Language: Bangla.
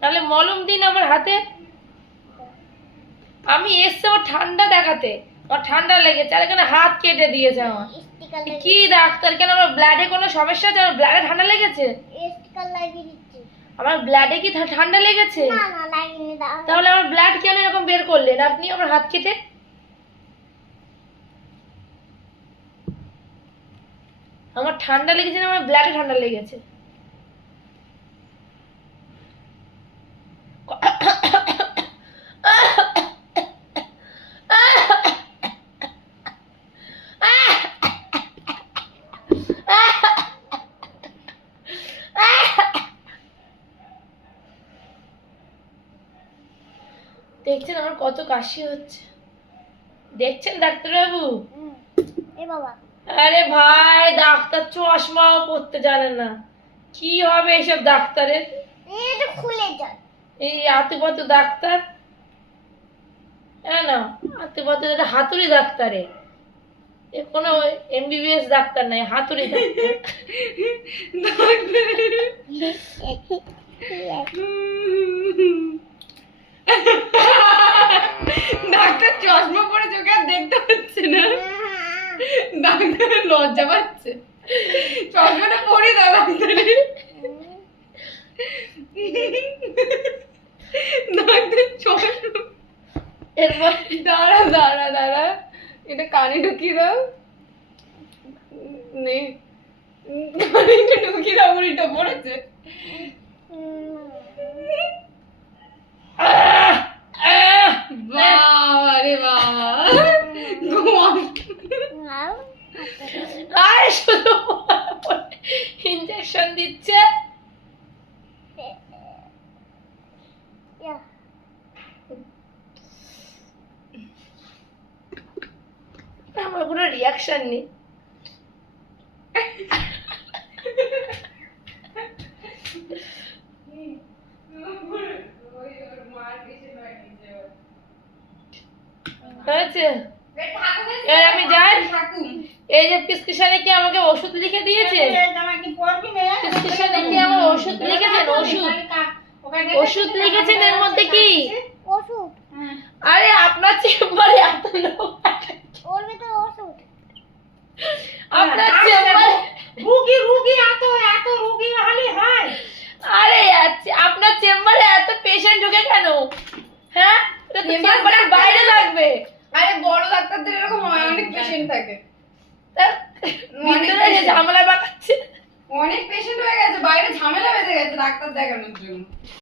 তাহলে মলম দিন আমার হাতে। আমি এসছি আমার ঠান্ডা দেখাতে, আমার ঠান্ডা লেগেছে, আর এখানে হাত কেটে দিয়েছে আমার। কি ডাক্তার, কেন আমার ব্লাডে কোনো সমস্যা আছে? আমার ব্লাডে ঠান্ডা লেগেছে? আমার ব্লাডে কি ঠান্ডা লেগেছে? তাহলে আমার ব্লাড কেন এরকম বের করলেন আপনি আমার হাত কেটে? আমার ঠান্ডা লেগেছে না আমার ব্লাডে ঠান্ডা লেগেছে? দেখছেন আমার কত কাশি হচ্ছে, দেখছেন ডাক্তারবাবু? আরে ভাই, ডাক্তার চশমাও পরতে জানে না, কি হবে এসব ডাক্তারের? এই আতুপাত ডাক্তার, হ্যাঁ না, আতুপাত হাতুড়ি ডাক্তারে, এ কোনো এমবিবিএস ডাক্তার নাই, হাতুড়ি ডাক্তার। ডাক্তার চশমা পরে চোখে আর দেখতে পাচ্ছে না, ডাক্তারের লজ্জা পাচ্ছে। চশমাটা পরে দাও ডাক্তারের। ডাক্তার চশমা, এরপর দাঁড়া দাঁড়া দাঁড়া, এটা কানে ঢুকিয়ে দাও, নে কানে ঢুকিয়ে দাও, উল্টো পড়েছে। বাবা রে বাবা, আর শুধু ইনজেকশন দিচ্ছে। আমার কোনো রিয়াকশন নেই। হয়েছে, এবার আমি যাই। এই যে প্রেসক্রিপশনে কি আমাকে ওষুধ লিখে দিয়েছে? প্রেসক্রিপশনে কি আমার ওষুধ লিখেছেন? ওষুধ লিখেছেন, এর মধ্যে কি ওষুধ? আরে আপনার চেম্বারে এত লোক, আপনার চেম্বারে রুগী এত রুগী হলে হয়? আরে আপনার চেম্বারে এত পেশেন্ট ঢুকে কেন? হ্যাঁ, চেম্বারের বাইরে লাগবে। আরে বড় ডাক্তারদের এরকম হয়, অনেক পেশেন্ট থাকে, ভিতরে যে ঝামেলা পাকাচ্ছে। অনেক পেশেন্ট হয়ে গেছে, বাইরে ঝামেলা বেঁধে গেছে ডাক্তার দেখানোর জন্য।